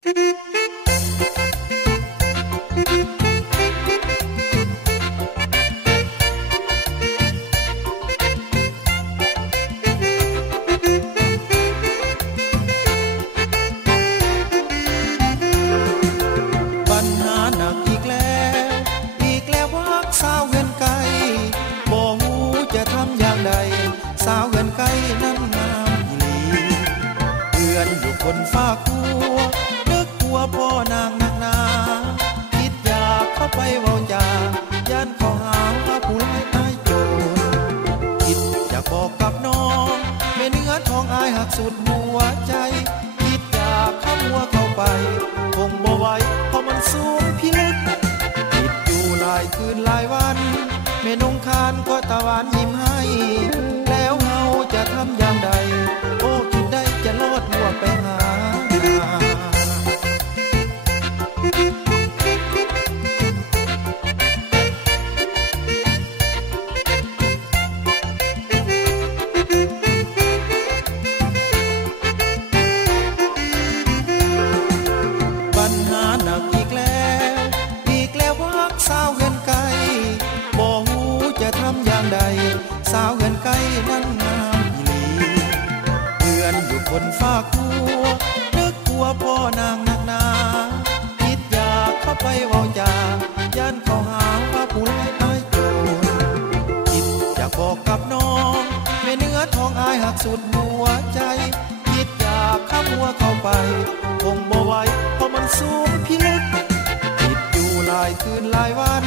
ปัญหาหนักอีกแล้วว่าสาวเงินไกลบ่ฮู้จะทำอย่างใดสาวเงินไกลนั้นงามอีหลีเพื่อนอยู่คนฝากหัวนึกกลัวพ่อนางนักหนาคิดอยากเข้าไปเว้าจาย่านเขาหาว่าผู้ร้ายอ้ายโจรคิดอยากบอกกับน้องแม่เนื้อทองอายหักสุดหัวใจคิดอยากเข้าหัวเข้าไปคงบ่ไหวเพราะมันสูงพิลึกคิดอยู่หลายคืนหลายวันแม่นงคานก็ตะวันยิ้มให้แล้วเฮาจะทำอย่างใดโอ้คิดได้จะโลดหัวไปหาปัญหาหนักอีกแล้วว่าสาวเงินไกลบ่ฮู้จะทำอย่างใดสาวเงินไกลนั้นงามอีหลีเพื่อนอยู่คนฝากหัวนึกกลัวพ่อนางนักหนาคิดอยากเข้าไปเว้าจาย่านเขาหาว่าผู้ร้ายอ้ายโจรคิดอยากบอกกับน้องแม่เนื้อทองอายหักสุดหัวใจคิดอยากข้ามหัวเข้าไปคงบ่ไหวเพราะมันสูงพิลึกคิดอยู่หลายคืนหลายวัน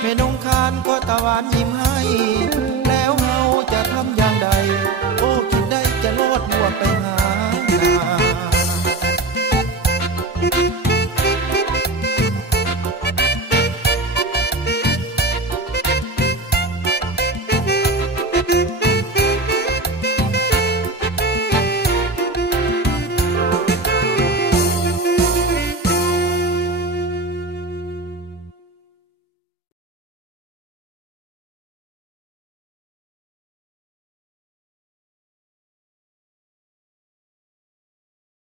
แม่นงคานก็ตะวันยิ้มให้